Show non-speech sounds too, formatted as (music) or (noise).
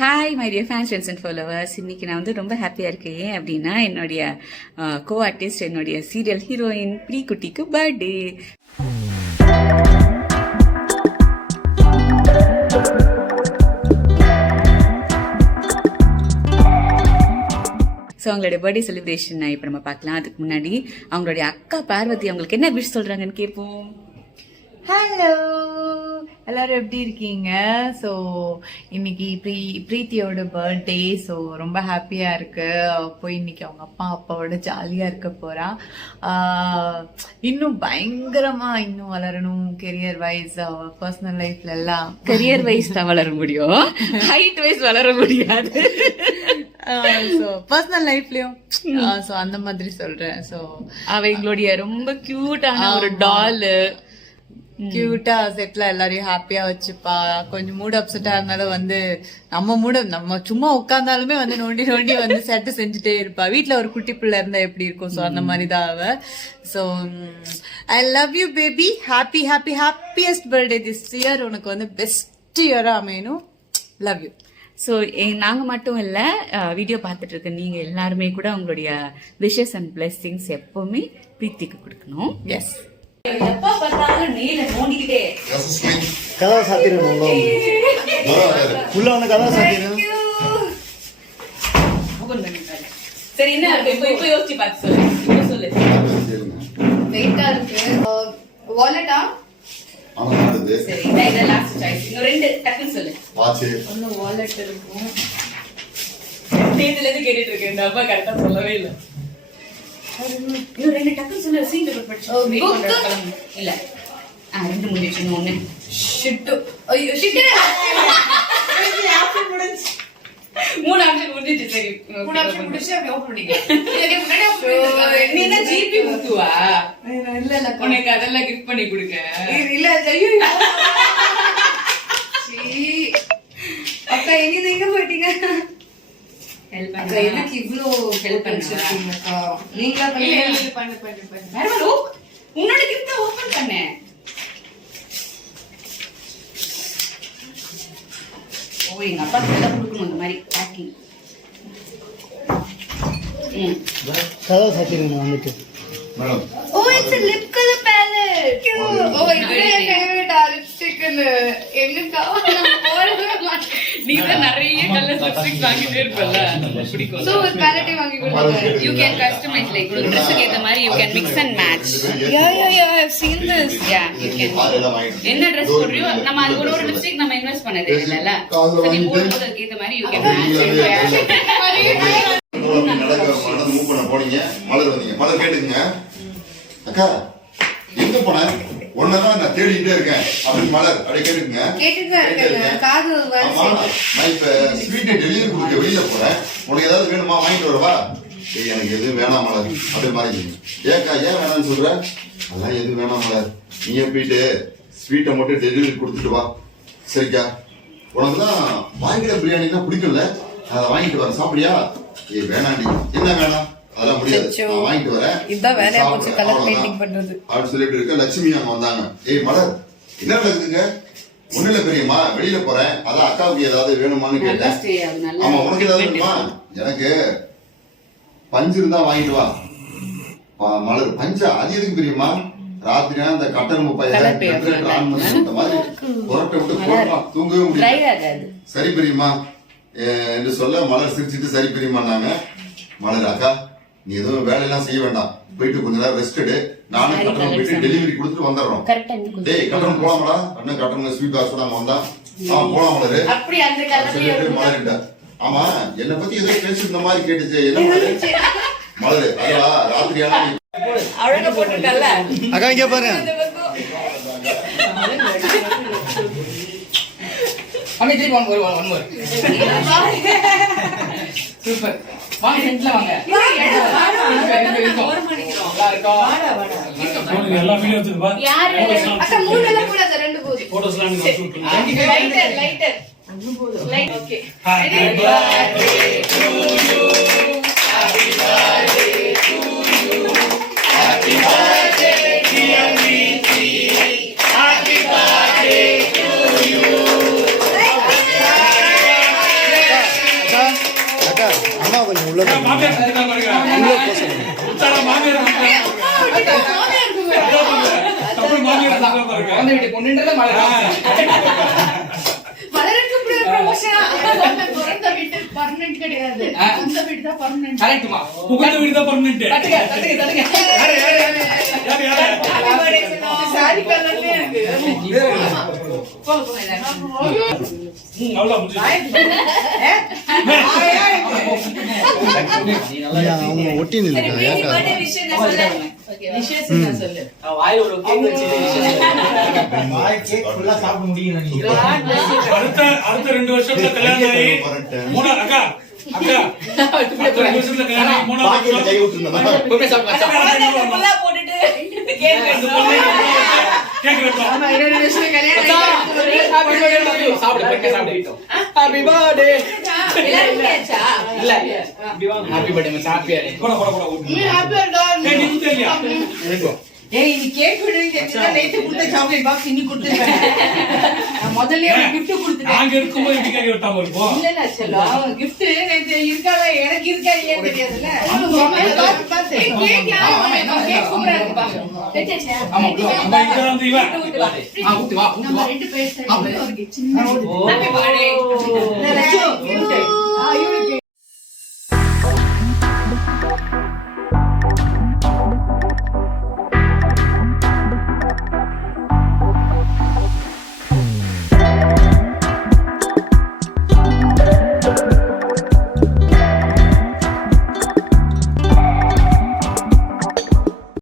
Hi my dear fans friends and followers இன்னைக்கு நான் வந்து ரொம்ப ஹாப்பியாக இருக்கேன். ஏன் அப்படின்னா என்னுடைய கோ ஆர்டிஸ்ட் என்னுடைய சீரியல் ஹீரோயின் ப்ரீ குட்டிக்கு பர்த்டே ஸோ அவங்களுடைய பர்த்டே செலிப்ரேஷன் இப்போ நம்ம பார்க்கலாம். அதுக்கு முன்னாடி அவங்களுடைய அக்கா பார்வதி அவங்களுக்கு என்ன விஷ் சொல்கிறாங்கன்னு கேட்போம். ஹலோ எல்லாரும் எப்படி இருக்கீங்க? ஸோ இன்னைக்கு ப்ரீ பிரீத்தியோட பர்த்டே ஸோ ரொம்ப ஹாப்பியா இருக்கு. போய் இன்னைக்கு அவங்க அப்பா அப்பாவோட ஜாலியா இருக்க போறா. ஆஹ் இன்னும் பயங்கரமா இன்னும் வளரணும் கெரியர் வைஸ் பர்சனல் லைஃப்ல எல்லாம். கரியர் வைஸ் தான் வளர முடியும். ஹைட் வைஸ் வளர முடியாது. ஸோ பர்சனல் லைஃப்லயும் ஸோ அந்த மாதிரி சொல்றேன். ஸோ அவ எங்களுடைய ரொம்ப கியூட்டான ஒரு டாலு கியூட்டா செட்ல எல்லாரையும் ஹாப்பியா வச்சுப்பா. கொஞ்சம் மூட் அப்செட்டா இருந்தாலும் வந்து நம்ம மூட நம்ம சும்மா உட்கார்ந்தாலுமே வந்து நோண்டி நோண்டி வந்து செட்டு செஞ்சுட்டே இருப்பா. வீட்ல ஒரு குட்டி பிள்ளை இருந்தா எப்படி இருக்கும்? சோ அந்த மாதிரி தான் அவ. So I love you baby happy happy happiest birthday this year உனக்கு வந்து பெஸ்ட் இயரா அமையணும். லவ் யூ ஸோ நாங்கள் மட்டும் இல்லை வீடியோ பார்த்துட்டு இருக்க நீங்கள் எல்லாருமே கூட உங்களுடைய விஷஸ் அண்ட் பிளெஸ்ஸிங்ஸ் எப்பவுமே பிரீத்திக்கு கொடுக்கணும். எஸ் எப்போ பார்த்தாலும் நீல நோண்டிக்கிட்டே. கதவை சாத்திரணும் உள்ள வந்து உள்ள வந்து கதவை சாத்திரணும் open பண்ணிட்டாரு. சரி என்ன இப்போ இப்போ யோசிச்சு பார்த்து சொல்லு. இப்போ சொல்லு. வெயிட்டா இருக்கு. வாலெட்டா ஆமா அடுத்து சரி லாஸ்ட் சாய்ஸ் இன்னும் ரெண்டு. டக்குன்னு சொல்லு. வாட்ச். ஒன்னு வாலெட் இருக்கும். நேத்துல இருந்து கேட்டுட்டு இருக்கேன். இந்த அப்பா கரெக்டா சொல்லவே இல்லை. ரெண்டு சொல்லு சீன் பேப்பர் படிச்சு. இல்ல. ஆ ரெண்டு முடிச்சு ஒண்ணு. ஷிட்டு. ஐயோ ஷிட்டு. மூணு ஆப்ஷன் முடிஞ்சிச்சு சரி. மூணு ஆப்ஷன் முடிச்சு அப்படி ஓபன் பண்ணிக்க. நீ என்ன ஜிபி முத்துவா இல்ல இல்ல உனக்கு அதெல்லாம் கிஃப்ட் பண்ணி கொடுக்க. இல்ல ஐயோ. அக்கா இனி எங்க போயிட்டீங்க? அக்கா எதுக்கு Help ஹெல்ப் பண்ணுவா? பண்ணிருக்கீங்கக்கா நீங்களா பண்ணீங்க பண்ணு பண்ணு பண்ணு. வேற ஒரு ஓப்- உன்னோட கிஃப்ட் ஓபன் பண்ணேன் ஓ எங்க அப்பா எல்லாம் கொடுக்கணும் இந்த மாதிரி பேக்கிங் ம். சாத்திரணும் வந்துட்டு. Madam oh it's lip colour நீ தான் நிறைய கலர் லிப்ஸ்டிக் வாங்கிட்டே இருப்பல்ல பிடிக்கும் சோ ஒரு பேலட்டே வாங்கி கொடுங்க யூ கேன் கஸ்டமைஸ் லைக் உங்களுக்கு ட்ரெஸ்ஸுக்கு ஏத்த மாதிரி you can mix and match yeah yeah yeah I have seen this yeah you can என்ன ட்ரெஸ் போடுறியோ நம்ம அது ஒரு ஒரு லிப்ஸ்டிக் நம்ம இன்வெஸ்ட் பண்ணது நீ ஏத்த மாதிரி யூ கேன் மேட்ச் நடக்க நடந்து மூவ் பண்ண போனீங்க மலர் வந்தீங்க மலர் கேட்டுக்குங்க அக்கா எங்க போன ஒன்னதான் நான் தேடிட்டே இருக்கேன். அப்படின்னு மலர் அப்படியே தான் வலிச்சு நான் இப்ப ஸ்வீட்டை டெலிவரி கொடுக்க வெளியில போறேன். உனக்கு ஏதாவது வேணுமா? வாங்கிட்டு வரவா? ஏய் எனக்கு எதுவும் வேணாம் மலர். அப்படி மாதிரி ஏக்கா ஏன் வேணாம்னு சொல்ற? அதெல்லாம் எதுவும் வேணாம் மலர். நீயே போயிட்டு ஸ்வீட்டை மட்டும் டெலிவரி கொடுத்துட்டு வா. சரிக்கா. உனக்கு தான் வாங்கிட பிரியாணினா பிடிக்கும்ல. நான் அதை வாங்கிட்டு வரேன். சாப்பிடியா? ஏய் வேணாண்டி. என்ன வேணாம்? அதெல்லாம் முடியாது. வாங்கிட்டு வரேன். வேலையா போச்சு, பண்றது. அப்படின்னு சொல்லிட்டு இருக்க லட்சுமி அங்க வந்தாங்க. ஏய் மலர் என்ன நடக்குதுங்க? ஒண்ணு இல்ல பெரியம்மா வெளியில போறேன். அதான் அக்காவுக்கு ஏதாவது வேணுமான்னு கேட்டேன். ஆமா உனக்கு ஏதாவது வேணுமா? எனக்கு பஞ்சு இருந்தா வாங்கிட்டு வா. மலர் பஞ்சா? அது எதுக்கு பெரியம்மா? ராத்திரியா அந்த கட்டணம் பண்ணி இந்த மாதிரி புரட்டை விட்டு போடலாம் தூங்கவே ஆகாது. சரி பெரியம்மா. என்று சொல்ல மலர் சிரிச்சிட்டு சரி பெரியம்மான்னாங்க. மலர் அக்கா நீ எதுவும் வேலையெல்லாம் செய்ய வேண்டாம். போயிட்டு கொஞ்ச நேரம் ரெஸ்ட் எடு. நானும் கட்டணம் போயிட்டு. டெலிவரி கொடுத்துட்டு வந்துடுறோம். டேய் கட்டணம் போலாமடா. அண்ணன் கட்டணம் ஸ்வீட் பாக்ஸ் நாங்க வந்தா ஆ போலாம் மலரு மலர்கிட்ட ஆமா என்ன பத்தி ஏதோ பேசிருந்த மாதிரி கேட்டுச்சு. என்ன மலரு அதா ராத்திரி அழகா போட்டிருக்கல்ல அக்கா இங்க பாரு அம்மே திருப்பி ஒன் சூப்பர் வாங்க. சென்ட்ல வாங்க எல்லா வீடியோ எடுத்துக்கப்பா. யாரு? அக்கா மூணு எல்லாம் கூடாது ரெண்டு போதும் போட்டோஸ்லாம் நீங்க shoot பண்ணுங்க. Lighter lighter light okay Happy birthday to குழந்தை வீட்டு பொண்ணுன்றத கிடையாது. அவங்க ஒட்டி (laughs) அடுத்த அடுத்த ரெண்டு வருஷத்துல கல்யாணம் ஆகி மூணா அக்கா சாப்பிடு சாப்பிடு இல்ல ஹாப்பி பர்த்டே ஹாப்பியா இரு ஏய், நீ கேக் விடுறீங்க தெரிஞ்சுதான் நேத்து கொடுத்த சாக்லேட் பாக்ஸ் இன்னி கொடுத்துருக்கேன் நான் முதல்லயே ஏன்? கிஃப்ட் கொடுத்துட்டேன். நாங்க இருக்கும்போது எப்படி கேக் வெட்டாம இருப்போம் இல்ல இல்ல செல்லம் கிஃப்ட் நேத்து இருக்கால எனக்கு இருக்கா இல்லையா இருக்குப்பா. ஆமா. நம்ம இங்க வந்து இவன் ஆ ஊத்து வா ஊத்து வா ரெண்டு பேர் ஒரு சின்ன